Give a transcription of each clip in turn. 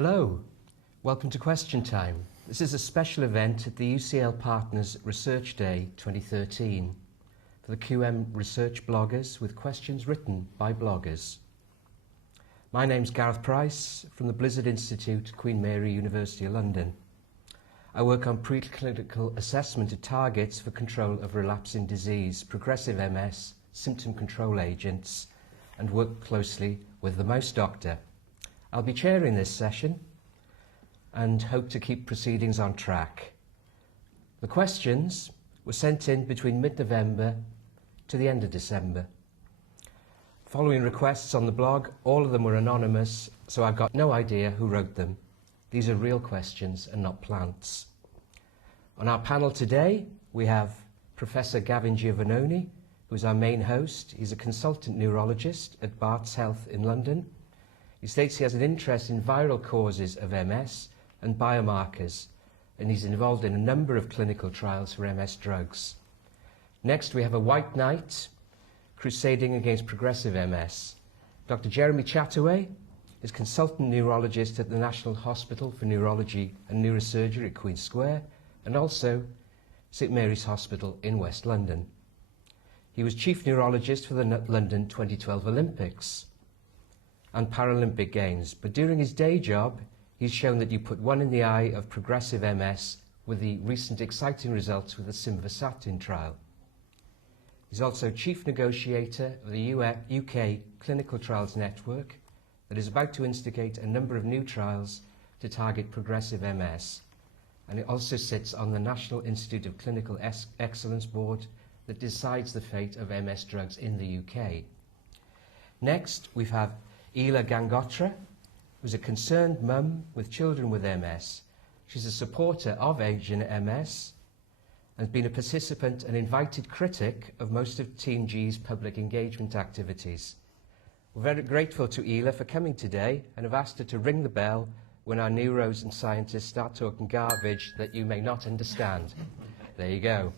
Hello, welcome to Question Time. This is a special event at the UCL Partners Research Day 2013 for the QM research bloggers with questions written by bloggers. My name's Gareth Price from the Blizzard Institute, Queen Mary, University of London. I work on preclinical assessment of targets for control of relapsing disease, progressive MS, symptom control agents, and work closely with the Mouse Doctor. I'll be chairing this session and hope to keep proceedings on track. The questions were sent in between mid-November to the end of December. Following requests on the blog, all of them were anonymous, so I've got no idea who wrote them. These are real questions and not plants. On our panel today, we have Professor Gavin Giovannoni, who's our main host. He's a consultant neurologist at Barts Health in London. He states he has an interest in viral causes of MS and biomarkers, and he's involved in a number of clinical trials for MS drugs. Next, we have a white knight crusading against progressive MS. Dr. Jeremy Chataway is consultant neurologist at the National Hospital for Neurology and Neurosurgery at Queen Square, and also St Mary's Hospital in West London. He was chief neurologist for the London 2012 Olympics and Paralympic Games, but during his day job, he's shown that you put one in the eye of progressive MS with the recent exciting results with the simvastatin trial. He's also chief negotiator of the UK Clinical Trials Network that is about to instigate a number of new trials to target progressive MS. And it also sits on the National Institute of Clinical Excellence Board that decides the fate of MS drugs in the UK. Next, we have Ela Gangotra, who's a concerned mum with children with MS. She's a supporter of Asian MS and has been a participant and invited critic of most of Team G's public engagement activities. We're very grateful to Ela for coming today and have asked her to ring the bell when our neuros and scientists start talking garbage that you may not understand. There you go.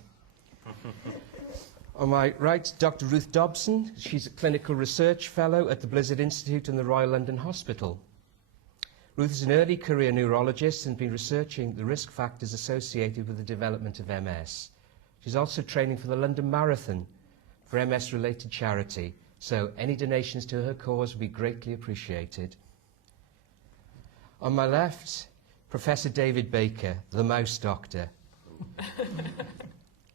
On my right, Dr. Ruth Dobson. She's a clinical research fellow at the Blizzard Institute and the Royal London Hospital. Ruth is an early career neurologist and has been researching the risk factors associated with the development of MS. She's also training for the London Marathon for MS-related charity, so any donations to her cause would be greatly appreciated. On my left, Professor David Baker, the Mouse Doctor.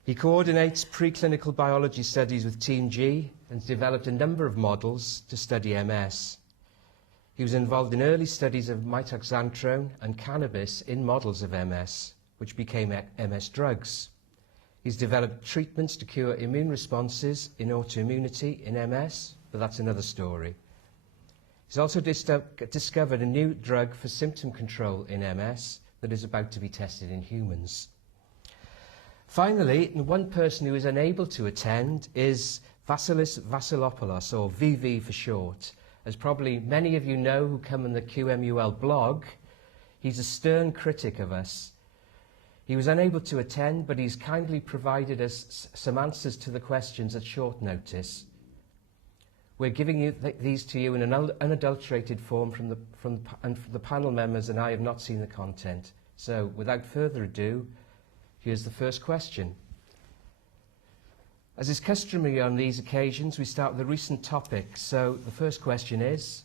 He coordinates preclinical biology studies with Team G and has developed a number of models to study MS. He was involved in early studies of mitoxantrone and cannabis in models of MS, which became MS drugs. He's developed treatments to cure immune responses in autoimmunity in MS, but that's another story. He's also discovered a new drug for symptom control in MS that is about to be tested in humans. Finally, one person who is unable to attend is Vasilis Vasilopoulos, or VV for short. As probably many of you know who come on the QMUL blog, he's a stern critic of us. He was unable to attend, but he's kindly provided us some answers to the questions at short notice. We're giving these to you in an unadulterated form from the panel members, and I have not seen the content. So, without further ado, here's the first question. As is customary on these occasions, we start with a recent topic. So the first question is,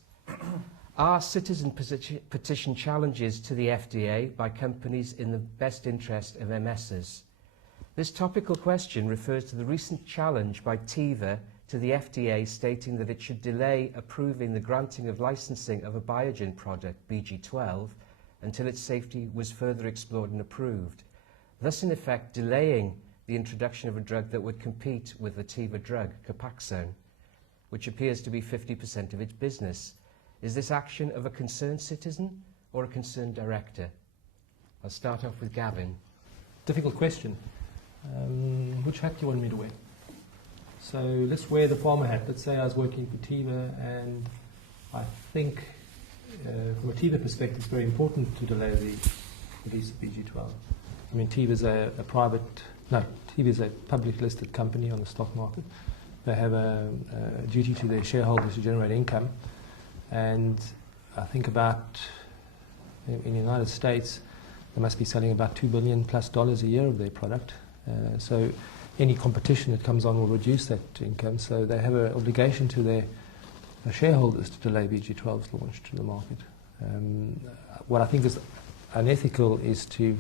are citizen petition challenges to the FDA by companies in the best interest of MSs? This topical question refers to the recent challenge by Teva to the FDA stating that it should delay approving the granting of licensing of a Biogen product, BG12, until its safety was further explored and approved, thus in effect delaying the introduction of a drug that would compete with the Teva drug, Copaxone, which appears to be 50% of its business. Is this action of a concerned citizen or a concerned director? I'll start off with Gavin. Difficult question. Which hat do you want me to wear? So let's wear the farmer hat. Let's say I was working for Teva, and I think from a Teva perspective it's very important to delay the release of BG12. I mean, Teva is a public listed company on the stock market. They have a duty to their shareholders to generate income, and I think about in the United States, they must be selling about $2 billion plus a year of their product. So any competition that comes on will reduce that income. So they have an obligation to their shareholders to delay BG12's launch to the market. What I think is unethical is to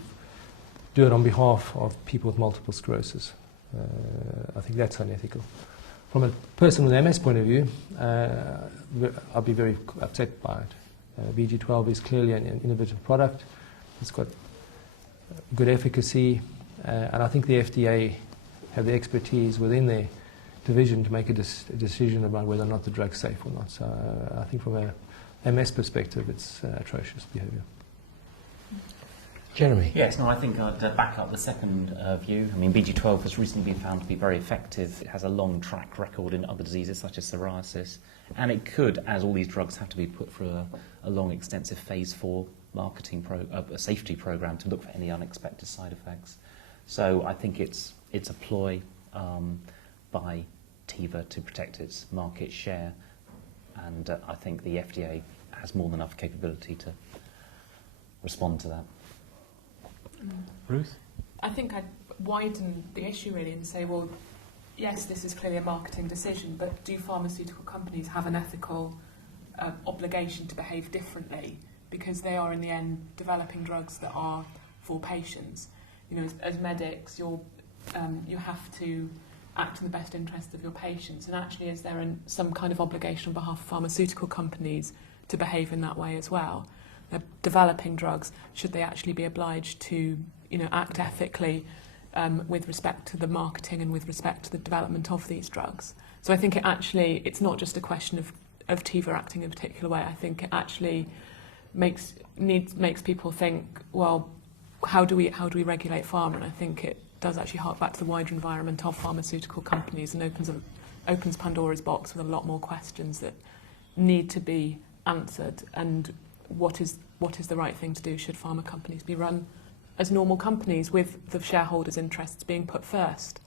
do it on behalf of people with multiple sclerosis. I think that's unethical. From a person with MS point of view, I'll be very upset by it. BG12 is clearly an innovative product. It's got good efficacy, and I think the FDA have the expertise within their division to make a decision about whether or not the drug's safe or not. So I think from a MS perspective, it's atrocious behaviour. Jeremy? Yes, no, I think I'd back up the second view. I mean, BG12 has recently been found to be very effective. It has a long track record in other diseases such as psoriasis. And it could, as all these drugs have to be put through a long, extensive phase 4 marketing a safety program to look for any unexpected side effects. So I think it's a ploy by Teva to protect its market share. And I think the FDA has more than enough capability to respond to that. Ruth? I think I'd widen the issue really and say, well, yes, this is clearly a marketing decision, but do pharmaceutical companies have an ethical obligation to behave differently? Because they are, in the end, developing drugs that are for patients. You know, as medics, you have to act in the best interest of your patients. And actually, is there some kind of obligation on behalf of pharmaceutical companies to behave in that way as well? They're developing drugs, should they actually be obliged to, act ethically with respect to the marketing and with respect to the development of these drugs? So I think it's not just a question of Teva acting in a particular way. I think it actually makes people think, well, how do we regulate pharma? And I think it does actually hark back to the wider environment of pharmaceutical companies and opens Pandora's box with a lot more questions that need to be answered. And what is the right thing to do? Should pharma companies be run as normal companies with the shareholders' interests being put first?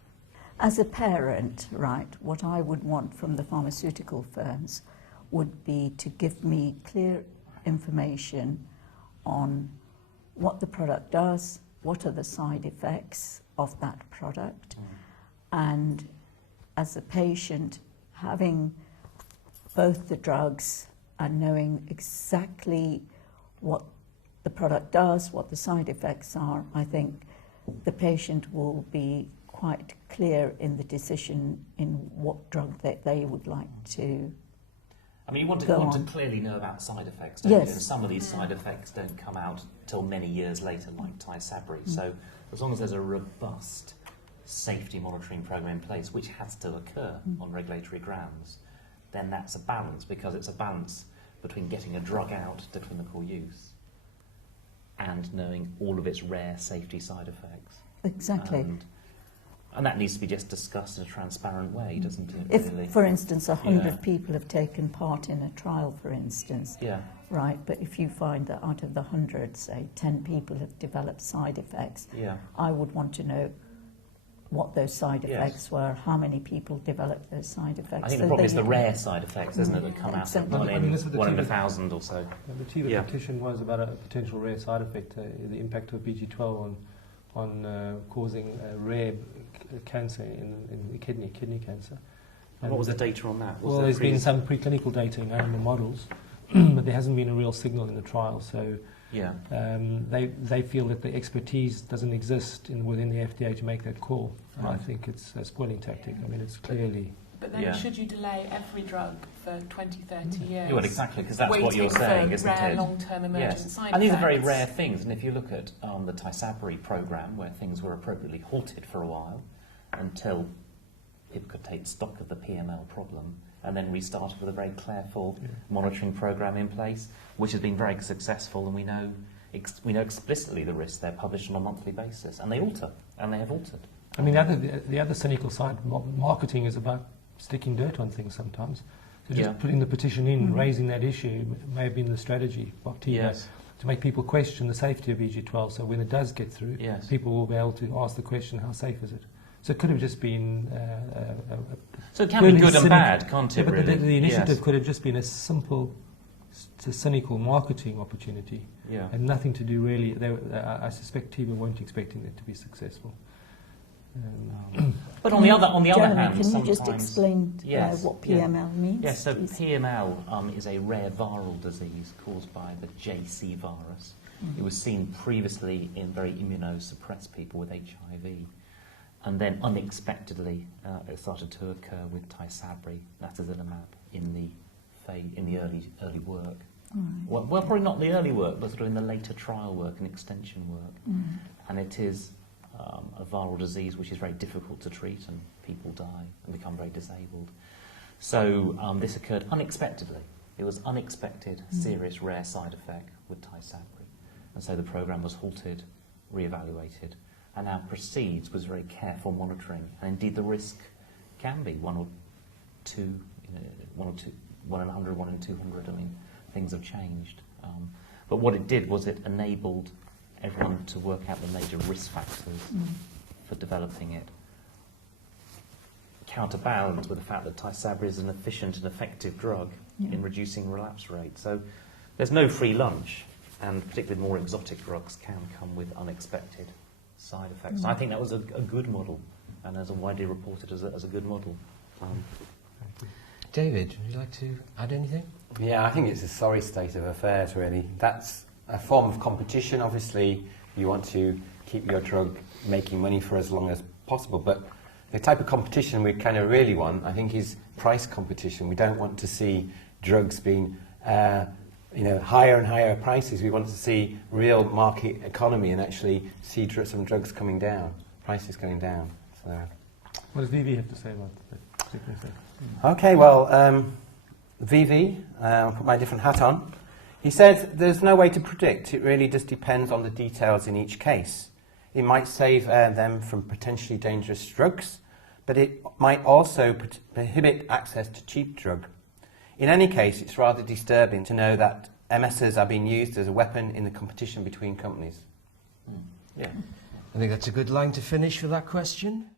As a parent, right, what I would want from the pharmaceutical firms would be to give me clear information on what the product does, what are the side effects of that product, and as a patient, having both the drugs and knowing exactly what the product does, what the side effects are, I think the patient will be quite clear in the decision in what drug that they would like to. I mean, you want to clearly know about side effects, don't Yes. you? And some of these side effects don't come out till many years later, like Tysabri. So as long as there's a robust safety monitoring program in place, which has to occur on regulatory grounds, then that's a balance, because it's a balance between getting a drug out to clinical use and knowing all of its rare safety side effects. Exactly. And that needs to be just discussed in a transparent way, doesn't it, If, really? for instance, 100 Yeah. people have taken part in a trial, for instance, Yeah. right, but if you find that out of the 100, say, 10 people have developed side effects, Yeah. I would want to know what those side Yes. effects were, how many people developed those side effects. I think so the problem they is the know. rare side effects, isn't it, that come out of Exactly. one I mean, this is the in Teva 1,000 or so. The Teva Yeah. petition was about a potential rare side effect, the impact of BG12 on causing rare cancer in the kidney cancer. And what was the data on that? Was Well, there there's been previous- some preclinical data in animal models, but there hasn't been a real signal in the trial. So Yeah. they feel that the expertise doesn't exist within the FDA to make that call. And I Right. think it's a spoiling tactic. I mean, it's clearly... But then Yeah. should you delay every drug for 20, 30 years? Yeah, well, exactly, because that's what waiting you're saying, for isn't rare it? long-term emergent Yes, side and these are very effects? rare things. And if you look at the Tysabri program, where things were appropriately halted for a while until people could take stock of the PML problem, and then restarted with a very careful monitoring program in place, which has been very successful, and we know explicitly the risks. They're published on a monthly basis, and they alter, and they have altered. I mean, the other cynical side, marketing is about sticking dirt on things sometimes. So just Yeah. putting the petition in, raising that issue, may have been the strategy of Teva, Yes. to make people question the safety of BG12. So when it does get through, Yes. people will be able to ask the question, how safe is it? So it could have just been... So it can be really good and cynical- bad, can't it, Yeah, but really? the initiative Yes. could have just been a simple it's a cynical marketing opportunity Yeah. and nothing to do really. I suspect Teva weren't expecting it to be successful. But on the other Jeremy, hand, can you just sometimes- explain Yes, what yeah. PML means? Yes, so please? PML is a rare viral disease caused by the JC virus. Mm. It was seen previously in very immunosuppressed people with HIV, and then unexpectedly it started to occur with Tysabri, natazimab, in the early work. Right. Well, probably not the early work, but sort of in the later trial work and extension work. Mm. And it is a viral disease which is very difficult to treat, and people die and become very disabled. So this occurred unexpectedly. It was unexpected, serious, rare side effect with Tysabri. And so the programme was halted, re-evaluated, and now proceeds with very careful monitoring. And indeed the risk can be 1 or 2, 1 in 100, 1 in 200. I mean, things have changed. But what it did was it enabled everyone to work out the major risk factors for developing it, counterbalanced with the fact that Tysabri is an efficient and effective drug in reducing relapse rate. So there's no free lunch, and particularly more exotic drugs can come with unexpected side effects. I think that was a good model, and as widely reported as a good model. David, would you like to add anything? Yeah, I think it's a sorry state of affairs, really. That's a form of competition. Obviously, you want to keep your drug making money for as long as possible, but the type of competition we kind of really want, I think, is price competition. We don't want to see drugs being, higher and higher prices. We want to see real market economy and actually see some drugs coming down, prices going down. So. What does VV have to say about that particular thing? Okay, well, VV, I'll put my different hat on. He says there's no way to predict. It really just depends on the details in each case. It might save them from potentially dangerous drugs, but it might also prohibit access to cheap drug. In any case, it's rather disturbing to know that MSs are being used as a weapon in the competition between companies. Yeah. I think that's a good line to finish for that question.